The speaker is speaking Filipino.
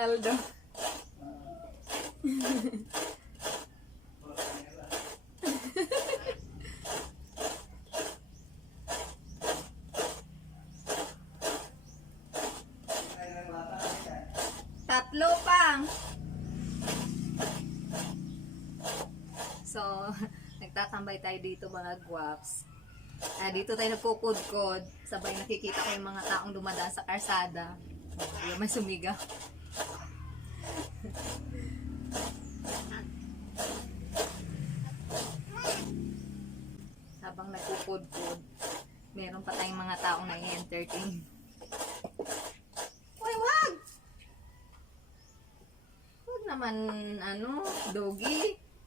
Ronaldo. Tatlo pa. So, nagtatambay tayo dito mga guwaps. Dito tayo nagkukudkod. Sabay nakikita ko yung mga taong dumadaan sa karsada. Yung may sumigaw. Habang nagkukudkod, meron pa tayong mga taong na-entertain. Uy, wag! Huwag naman, doggy.